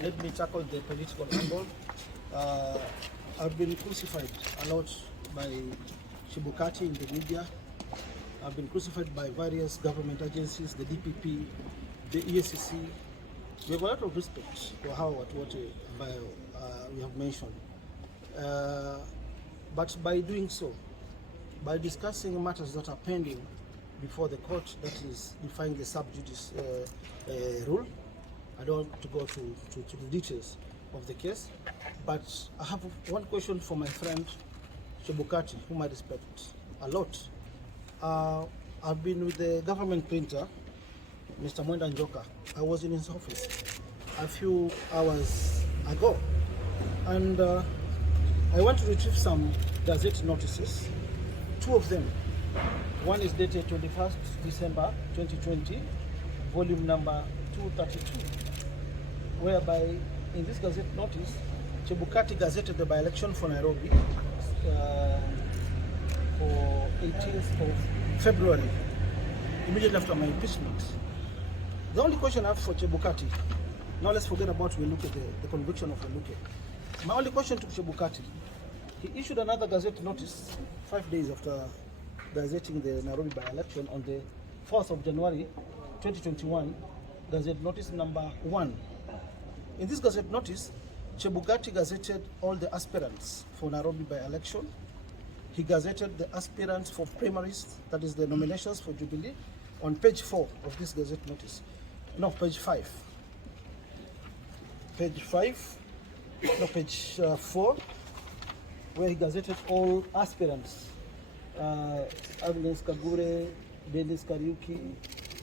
let me tackle the political angle. I've been crucified a lot by Chebukati in the media. I've been crucified by various government agencies, the DPP, the EACC. We have a lot of respect for what we have mentioned. But by doing so, by discussing matters that are pending before the court, that is defying the sub judice rule, I don't want to go to the details of the case, but I have one question for my friend Chebukati, whom I respect a lot. I've been with the government printer, Mr. Mwenda Njoka. I was in his office a few hours ago, and I want to retrieve some gazette notices, two of them. One is dated 21st December 2020, volume number 232, whereby in this gazette notice, Chebukati gazetted the by-election for Nairobi for 18th of February, immediately after my impeachment. The only question I have for Chebukati, now let's forget about Weluke, the conviction of Weluke. My only question to Chebukati, he issued another gazette notice 5 days after gazetting the Nairobi by-election on the 4th of January 2021, gazette notice number 1. In this gazette notice, Chebukati gazetted all the aspirants for Nairobi by-election. He gazetted the aspirants for primaries, that is the nominations for Jubilee, on page 4 of this gazette notice. No, page 5. Page 5, no, page 4, where he gazetted all aspirants. Agnes Kagure, Benis Kariuki,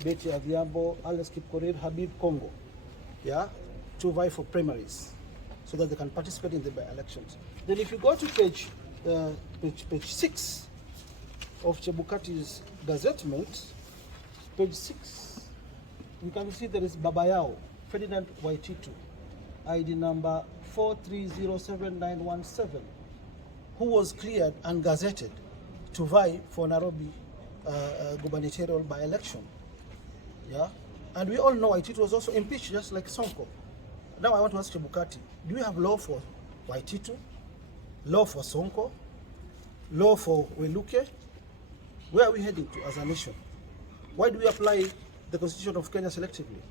Betty Adhiambo, Alex Kipkorir, Habib Kongo, yeah, to vie for primaries so that they can participate in the by-elections. Then if you go to page 6 of Chebukati's gazettement, page 6, you can see there is Babayao, Ferdinand Waititu, ID number 4307917, who was cleared and gazetted to vie for Nairobi gubernatorial by-election. Yeah, and we all know Waititu was also impeached, just like Sonko. Now I want to ask Chebukati, do we have law for Waititu, law for Sonko, law for Weluke? Where are we heading to as a nation? Why do we apply the Constitution of Kenya selectively?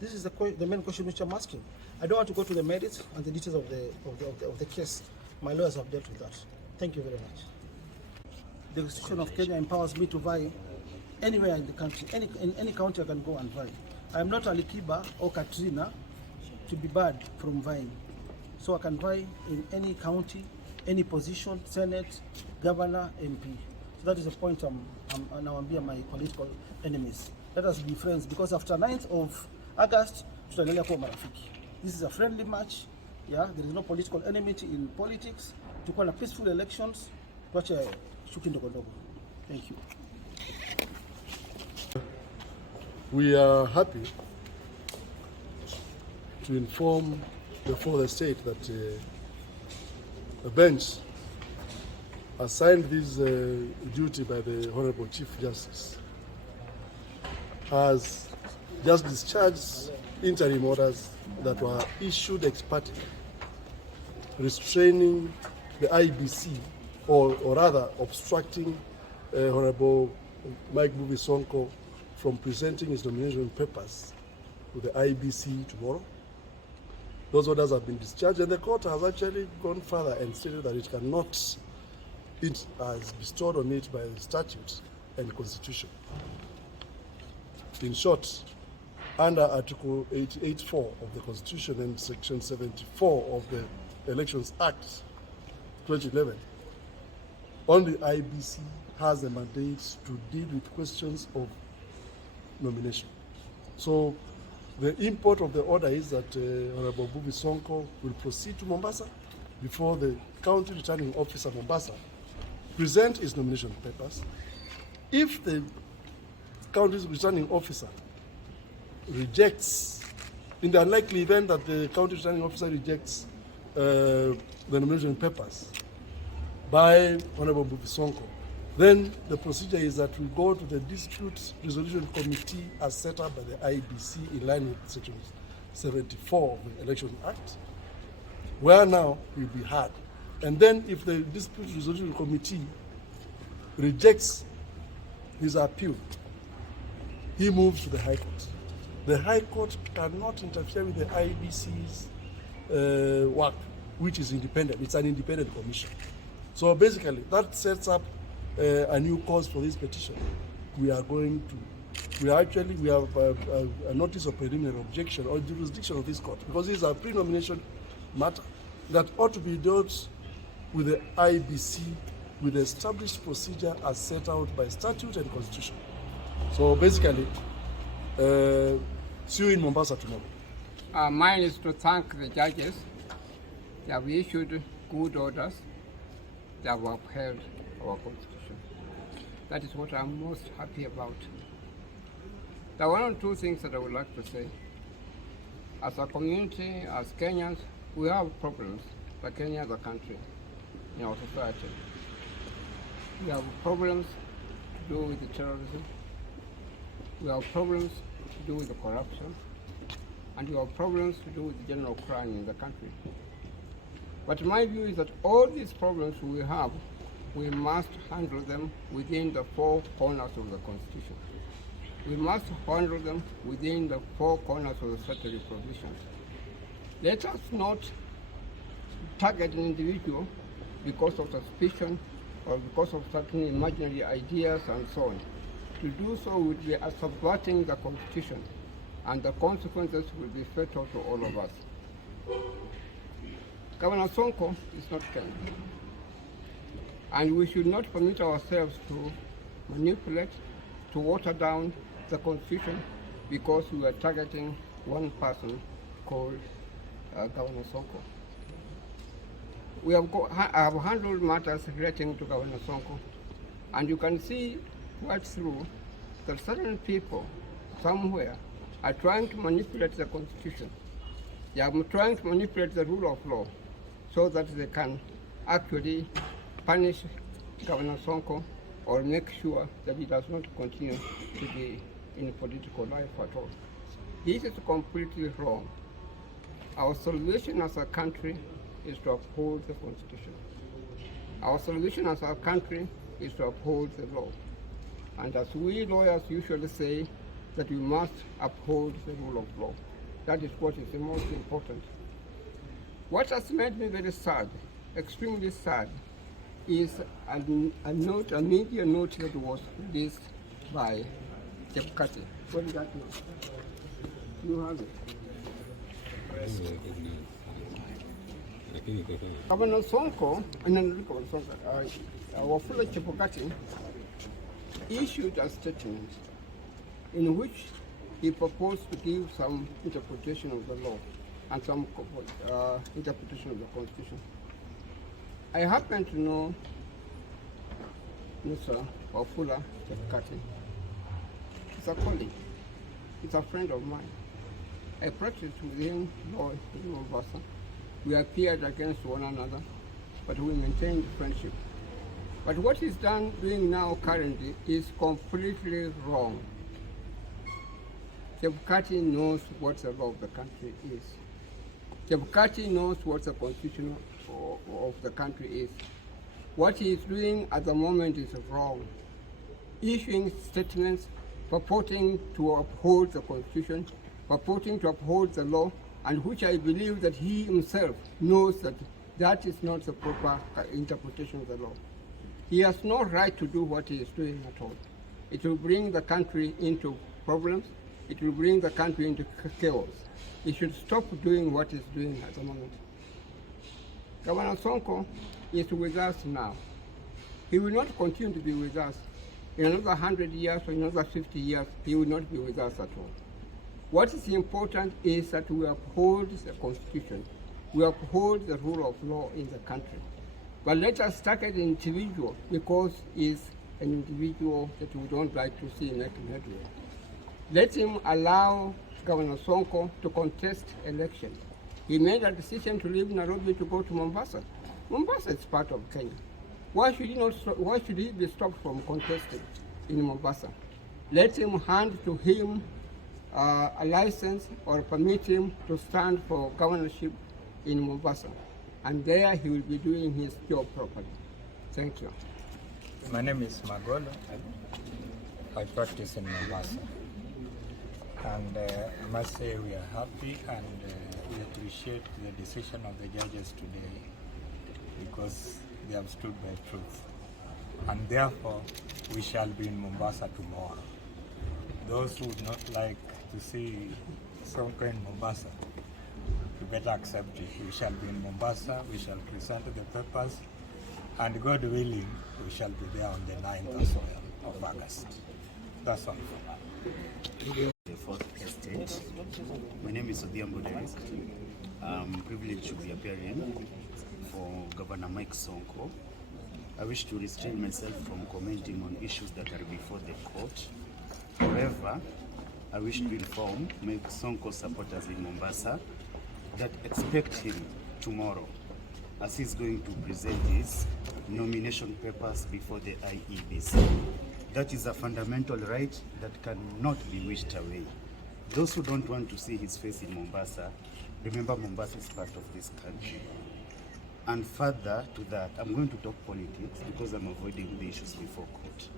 This is the main question which I'm asking. I don't want to go to the merits and the details of the case. My lawyers have dealt with that. Thank you very much. The Constitution of Kenya empowers me to vie anywhere in the country. In any county I can go and vie. I am not Alikiba or Katrina to be barred from vying. So I can vie in any county, any position, Senate, Governor, MP. So that is the point I'm being my political enemies. Let us be friends, because after 9th of August, tutaendelea kuwa marafiki. This is a friendly match. Yeah, there is no political enmity in politics. Tukuwa na peaceful elections. Tuache shuki ndogo ndogo. Thank you. We are happy to inform before the state that the bench assigned this duty by the Honorable Chief Justice has just discharged interim orders that were issued ex parte, restraining the IEBC, or rather obstructing Honorable Mike Sonko from presenting his nomination papers to the IEBC tomorrow. Those orders have been discharged, and the court has actually gone further and stated that it cannot, it has bestowed on it by the statute and constitution. In short, under Article 88.4 of the Constitution and Section 74 of the Elections Act 2011, only IEBC has a mandate to deal with questions of nomination. So the import of the order is that Honorable Sonko will proceed to Mombasa before the County Returning Officer Mombasa, present his nomination papers. If the County Returning Officer rejects, in the unlikely event that the County Returning Officer rejects the nomination papers by Honorable Sonko, then the procedure is that we go to the Dispute Resolution Committee as set up by the IEBC in line with Section 74 of the Election Act, where now he'll be heard. And then if the Dispute Resolution Committee rejects his appeal, he moves to the High Court. The High Court cannot interfere with the IEBC's work, which is independent. It's an independent commission. So basically, that sets up a new cause for this petition. We have a notice of preliminary objection or jurisdiction of this court, because this is a pre-nomination matter that ought to be dealt with the IEBC with the established procedure as set out by statute and constitution. So basically, see you in Mombasa tomorrow. Mine is to thank the judges. They have issued good orders. They have upheld our constitution. That is what I'm most happy about. There are one or two things that I would like to say. As a community, as Kenyans, we have problems, like any other country in our society. We have problems to do with the terrorism. We have problems to do with the corruption. And we have problems to do with the general crime in the country. But my view is that all these problems we have, we must handle them within the four corners of the Constitution. We must handle them within the four corners of the statutory provisions. Let us not target an individual because of suspicion or because of certain imaginary ideas and so on. To do so would be subverting the Constitution, and the consequences will be fatal to all of us. Governor Sonko is not Kenyan, and we should not permit ourselves to manipulate, to water down the Constitution because we are targeting one person called Governor Sonko. I have handled matters relating to Governor Sonko, and you can see right through that certain people somewhere are trying to manipulate the Constitution. They are trying to manipulate the rule of law so that they can actually punish Governor Sonko or make sure that he does not continue to be in political life at all. This is completely wrong. Our solution as a country is to uphold the Constitution. Our solution as a country is to uphold the law. And as we lawyers usually say, that we must uphold the rule of law. That is what is the most important. What has made me very sad, extremely sad, is a media note that was released by Chebukati. What is that note? You have it. Governor Sonko, Wafula Chebukati issued a statement in which he proposed to give some interpretation of the law and some interpretation of the Constitution. I happen to know Mr. Wafula Chebukati. He's a colleague. He's a friend of mine. I practiced with him law in Mombasa. We appeared against one another, but we maintained friendship. But what he's doing now currently is completely wrong. Chebukati knows what the law of the country is. Chebukati knows what the constitution of the country is. What he is doing at the moment is wrong. Issuing statements purporting to uphold the constitution, purporting to uphold the law, and which I believe that he himself knows that that is not the proper interpretation of the law. He has no right to do what he is doing at all. It will bring the country into problems. It will bring the country into chaos. He should stop doing what he's doing at the moment. Governor Sonko is with us now. He will not continue to be with us. In another 100 years or another 50 years, he will not be with us at all. What is important is that we uphold the Constitution. We uphold the rule of law in the country. But let us target an individual because he's an individual that we don't like to see making headway. Let him allow Governor Sonko to contest elections. He made a decision to leave Nairobi to go to Mombasa. Mombasa is part of Kenya. Why should he be stopped from contesting in Mombasa? Let him hand to him a license or permit him to stand for governorship in Mombasa. And there he will be doing his job properly. Thank you. My name is Magolo. I practice in Mombasa. And I must say we are happy and we appreciate the decision of the judges today because they have stood by truth. And therefore, we shall be in Mombasa tomorrow. Those who would not like to see Sonko in Mombasa, you better accept it. We shall be in Mombasa, we shall present the papers, and God willing, we shall be there on the 9th as well of August. That's all for now. The fourth estate. My name is Odhiambo Derek. I'm privileged to be appearing for Governor Mike Sonko. I wish to restrain myself from commenting on issues that are before the court. However, I wish to inform Mike Sonko supporters in Mombasa that expect him tomorrow as he's going to present his nomination papers before the IEBC. That is a fundamental right that cannot be wished away. Those who don't want to see his face in Mombasa, remember Mombasa is part of this country. And further to that, I'm going to talk politics because I'm avoiding the issues before court.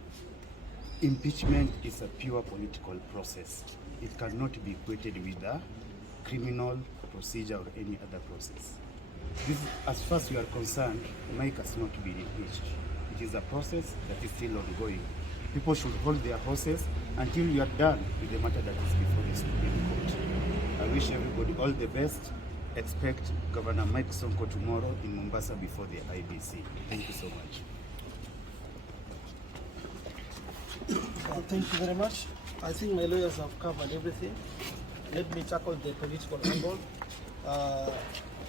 Impeachment is a pure political process. It cannot be equated with a criminal procedure or any other process. This, as far as we are concerned, Mike has not been impeached. It is a process that is still ongoing. People should hold their horses until you are done with the matter that is before the Supreme Court. I wish everybody all the best. Expect Governor Mike Sonko tomorrow in Mombasa before the IEBC. Thank you so much. Thank you very much. I think my lawyers have covered everything. Let me tackle the political angle.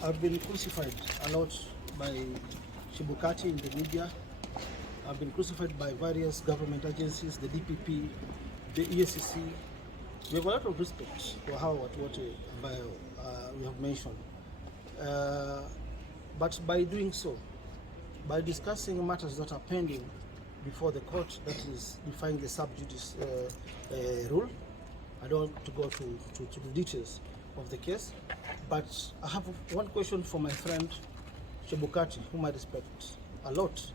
I've been crucified a lot by Chebukati in the media. I've been crucified by various government agencies, the DPP, the EACC. We have a lot of respect for what we have mentioned. But by doing so, by discussing matters that are pending before the court, that is defying the sub judice rule, I don't want to go to the details of the case, but I have one question for my friend Chebukati, whom I respect a lot.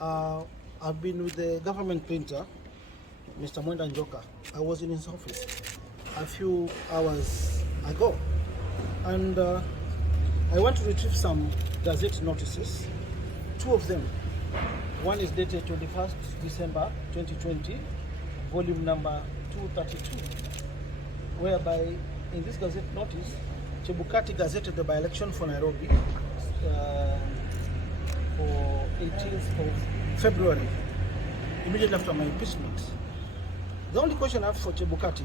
I've been with the government printer, Mr. Mwenda Njoka. I was in his office a few hours ago, and I want to retrieve some gazette notices, two of them. One is dated 21st December 2020, volume number 232, whereby in this gazette notice, Chebukati gazetted the by-election for Nairobi for 18th of February, immediately after my impeachment. The only question I have for Chebukati,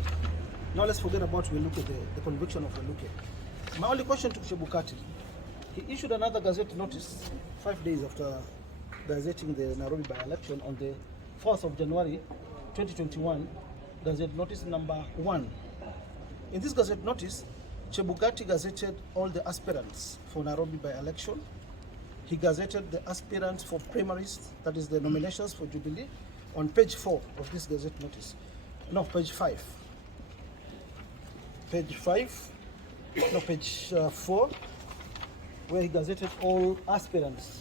now let's forget about Weluke, the conviction of Weluke. My only question to Chebukati, he issued another gazette notice 5 days after gazetting the Nairobi by-election on the 4th of January 2021, gazette notice number 1. In this gazette notice, Chebukati gazetted all the aspirants for Nairobi by-election. He gazetted the aspirants for primaries, that is the nominations for Jubilee, on page 4 of this gazette notice. No, page 5. Page 5, no, page 4, where he gazetted all aspirants.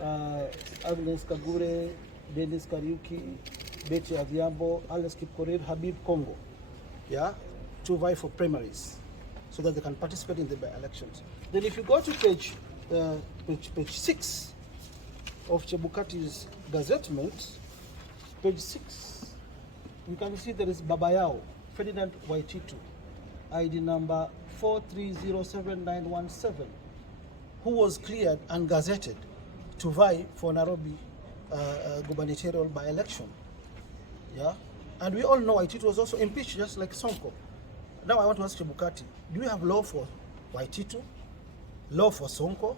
Agnes Kagure, Dennis Kariuki, Betty Adhiambo, Alex Kipkorir, Habib Kongo, yeah, to vie for primaries so that they can participate in the by-elections. Then if you go to page 6 of Chebukati's gazettement, page 6, you can see there is Babayao, Ferdinand Waititu, ID number 4307917, who was cleared and gazetted to vie for Nairobi gubernatorial by-election. Yeah, and we all know Waititu was also impeached just like Sonko. Now I want to ask Chebukati, do we have law for Waititu, law for Sonko,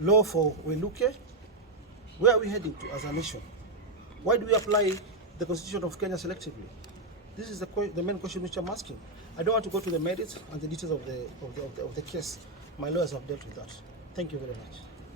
law for Weluke? Where are we heading to as a nation? Why do we apply the Constitution of Kenya selectively? This is the main question which I'm asking. I don't want to go to the merits and the details of the case. My lawyers have dealt with that. Thank you very much.